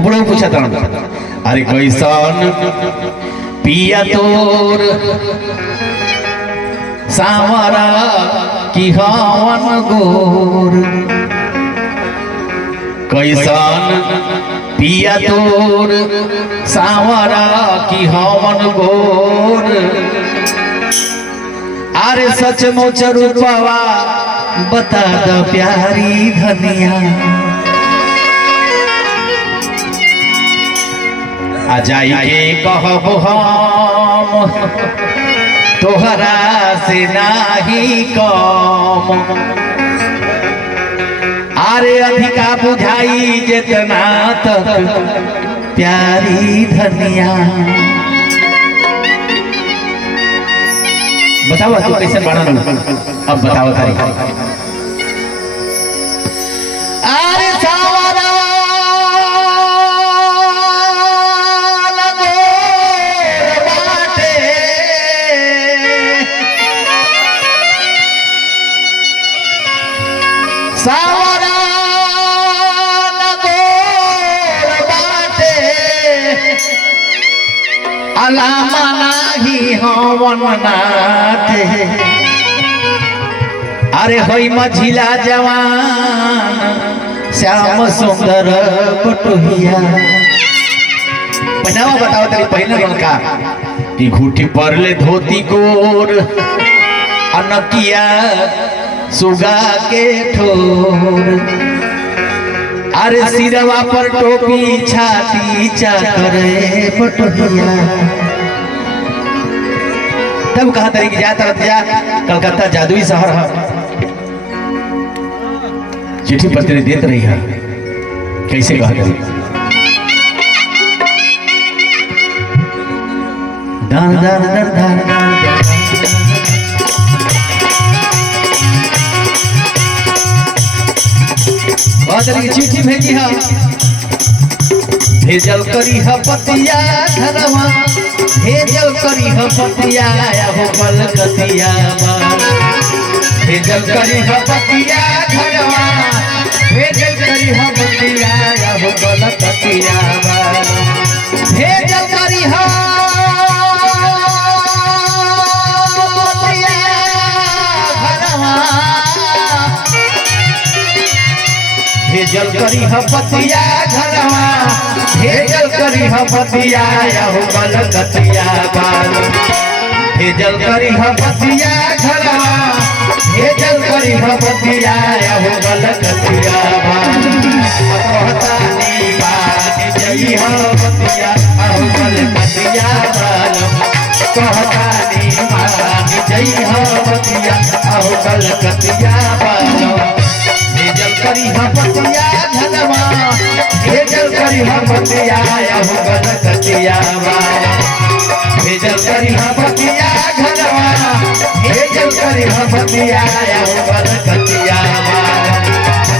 उपड़ो पूछा था अरे कैसन पिया तोर सावरा की हवन गोर कैसन पिया तोर सावरा की हवन गोर अरे सचमुच रूपवा बता द प्यारी धनिया आ जाई के कहब हम तोहरा से नाही कम अरे अधिका बुझाई जितना तक प्यारी धनिया बताओ तू कैसे बना लू अब बताओ तारी अरे सावरा सावरा नगोर बाटे अलामा नाही हवन नाते अरे होई मझिला जवान श्याम सुंदर बटुहिया पहनावा बताओ तेरी पहले लड़का कि घूटी पर ले धोती गोर अनकिया सुगा के ठोर अरे सिरवा पर टोपी छाती चाकरे बटुहिया तब कहा तरी की जाता जा कलकत्ता जादुई शहर है चिट्ठी पत्र देते रही है कैसे कहा तरी दान दान दान दान चिट्ठी भेजी है भेजल करी है पतिया घरवा भेजल करी है पतिया हो कलकतिया भेजल करी है पतिया घरवा भेजल करी है पतिया हो कलकतिया भेजल करी है भेजल करी पतिया घरवा भेजल करी पतिया हो कलकतिया भेजल करी पतिया घरवा भेजल करी पतिया हो कलकतिया कहतानी मान जई हो पतिया हो कलकतिया कहतानी मान जई हो पतिया हो कलकतिया भेजल करी पतिया घरवा भेजल करी पतिया हो कलकतिया भेजल करी पतिया घरवा भेजल करी पतिया हो कलकतिया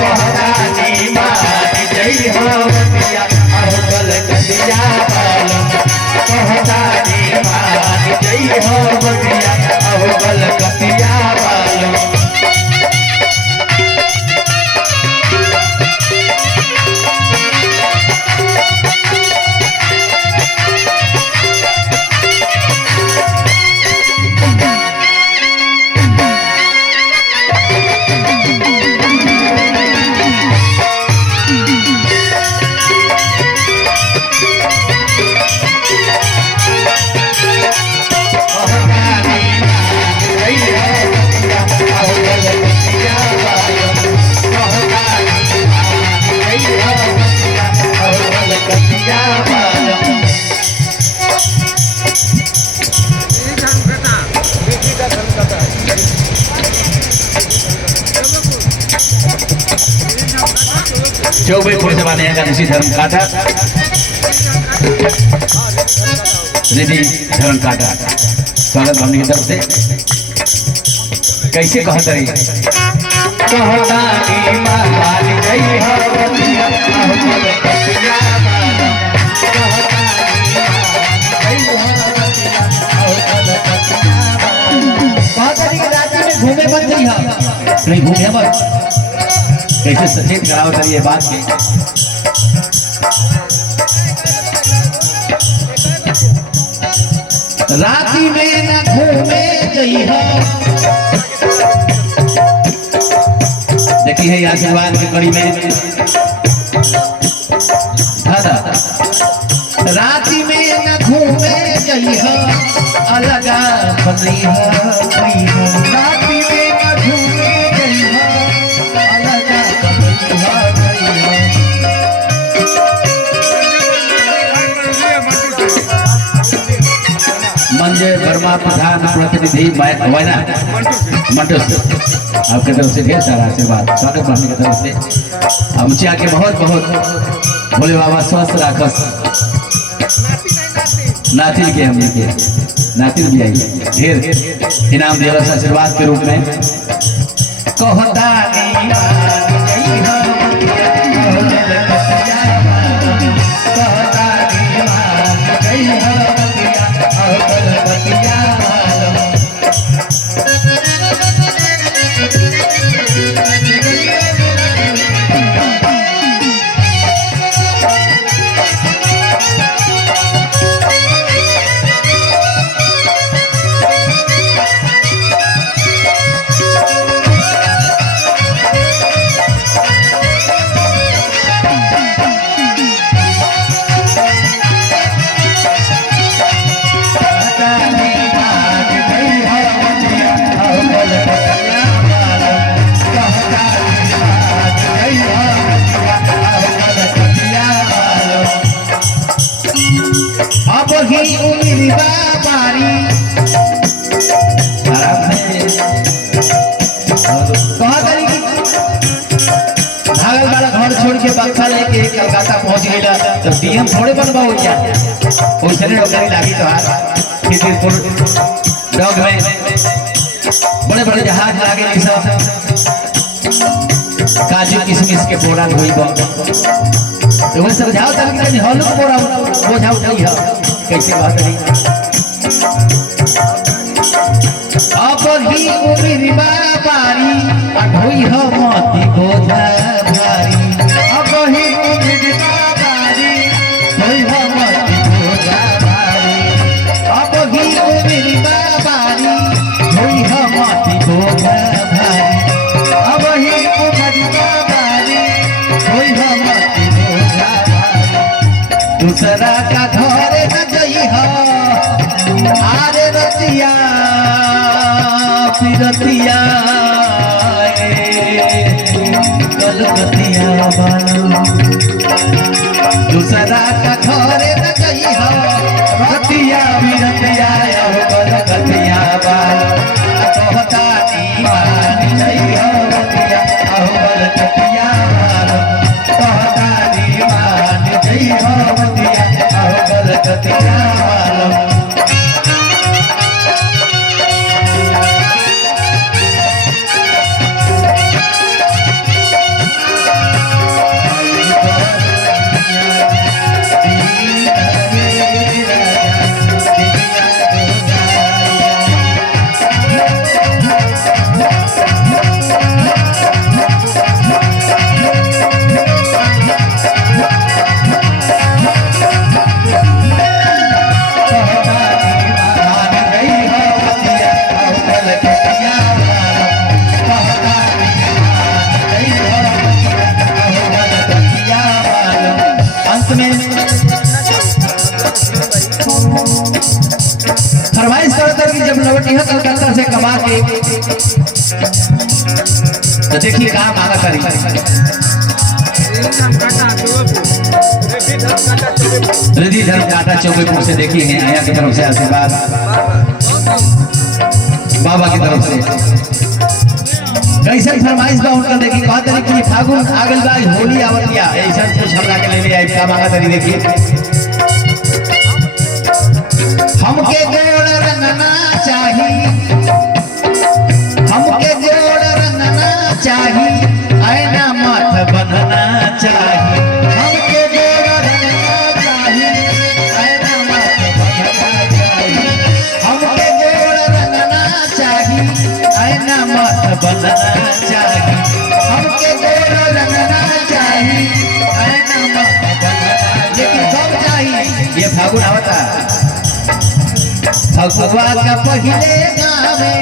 कहतानी मान जई हो पतिया हो कलकतिया कहतानी मान जई हो पतिया हो कलकतिया चौबेपुर से बने ऋषि धर्म काटा ऋषि धर्म काटा स्वागत हमने की तरफ से कैसे कहता रही घूमे बन गई नहीं घूमे बस कैसे सचेत कराओ ये बात के राती में न घूमे जइहा। देखी है आशीर्वाद की कड़ी में दादा, राती में न घूमे जइहा, अलगा बनिहा बनिहा। राती में न घूमे जइहा, अलगा बनिहा बनिहा। मंजय वर्मा प्रधान प्रतिनिधि मैना मंटू आपके तरफ से ढेर सारा आशीर्वाद स्वागत करने की तरफ से हम चाह के बहुत बहुत बोले बाबा स्वस्थ राखस। नातिन के हमने के नातिन भी आई ढेर इनाम दिया आशीर्वाद के रूप में। कहता घर छोड़ के बक्सा लेके कलकत्ता पहुंच गई तो डीएम थोड़े बनवा हो गया वैसे नौकरी लागी तो डॉग में बड़े बड़े जहाज लागे सब काजू किशमिश के बोरा धोई तो वह समझाओ तक हल्लू बोरा बोझा उठाई है कैसे बात रही। अब ही उमिरबा बारी अढोई हो मती बोझा भारी। अब ही उमिरबा बारी ढोई हो मती बोझा भारी। अब ही उमिरबा बारी ढोई हो मती बोझा भारी। अब ही उमिरबा बारी ढोई हो मती बोझा भारी। दूसरा का घर न जई हो आरे रतिया पिरतिया कलकतिया बालो। दूसरा का घरे न गई हो रतिया पिरतिया कलकतिया बालो। कहता मान नहीं हो रतिया कलकतिया बालो। कहता मान नहीं हो रतिया कलकतिया बालो। फरमाइश करता कि जब लौटी है कलकत्ता से कमा के तो देखिए कहाँ मांगा करी। रिद्धि धर्म काटा चौबेपुर से देखिए हैं आया की तरफ से आशीर्वाद बाबा की तरफ से। कैसे फरमाइश बा उनका देखिए कहते हैं कि फागुन आगल बा होली आवतिया ऐसा कुछ हमरा के ले ले आई का मांगा करी। देखिए हमके जोड़ रंगना चाही, हमके जोड़ रंगना चाही, आईना मत बनना चाही। हमके जोड़ रंगना चाही, आईना मत बनना चाही। हमके जोड़ रंगना चाही, आईना मत बनना चाही। हमके जोड़ रंगना चाही, आईना मत बनना। लेकिन ये फागुन आवता फगुआ का पहिले गावे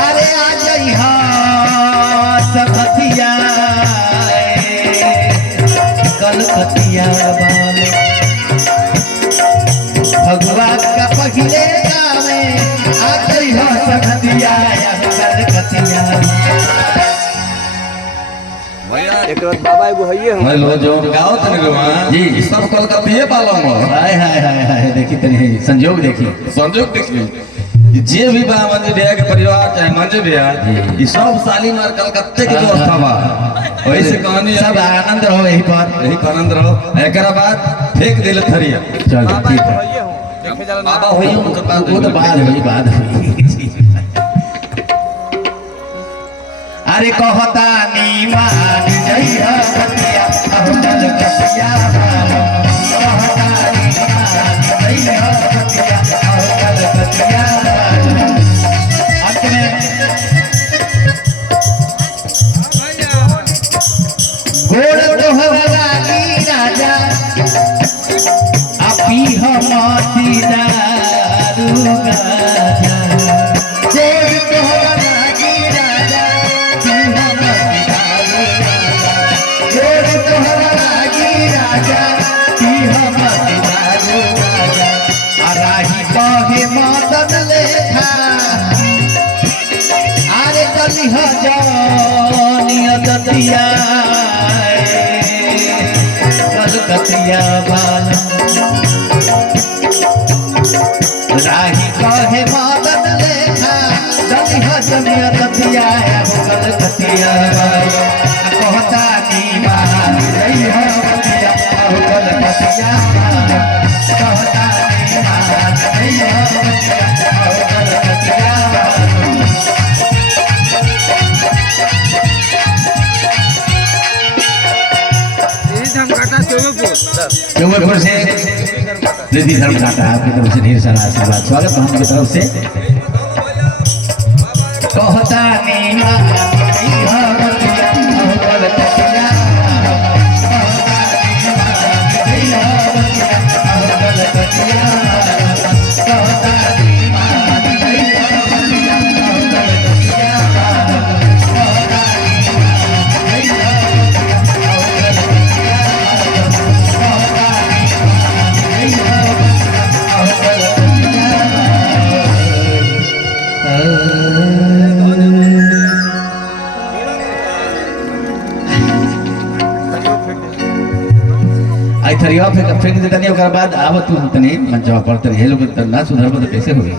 अरे आ जइहा सखतिया कलकतिया बाल फगुआ का पहिले गावे आ जइहा सखतिया कलकतिया। एक बाबा एगो हइए हम हेलो जो गाओ तने लोग जी सब कलकत्ते पालो हम हाय हाय हाय हाय देखी तनी संजोग देखी संजोग देखिए जे भी बा मंजे भैया के परिवार चाहे मंजे भैया ये सब शालीमार कलकत्ते के व्यवस्था बा वैसे कहानी सब आनंद रहो यही पर आनंद रहो एकरा बाद फेंक देले थरिया चलो ठीक है हइए हम देखे जाला बाबा होई उनके पास वो तो बाद हुई अरे कहता नी मान जइहा बतिया अहमद कतिया बालो कहता नी मान जइहा बतिया अहमद कतिया बालो। अंत में गोड़ तोहरा की राजा अपी हमती दारू गाजा गोड़ तोहरा की राजा जोड़ तोहरा की राजा राही कहे मदन लेखा अरे कलिह जनियतिया कलकतिया बाल राही कहे मदन लेखा कलिह जनियतिया कलकतिया बाल कहता नी मान जइहा बतिया कलकतिया बाल कहता नी मान जइहा बतिया कलकतिया बाल। चौबेपुर से रिद्धि धर्म घाटा आपकी तरफ से ढेर सारा आशीर्वाद स्वागत हम की तरफ से कहता नी मान जइहा बतिया कलकतिया कहता नी मान जइहा बतिया कलकतिया कहता नी मान जइहा बतिया कलकतिया कहता नी मान जइहा आई थरिया फेंक देता नहीं ओकर बाद आवत तू तनी मंचवा पर तनी हेलो ना सुधरब तो कैसे होई।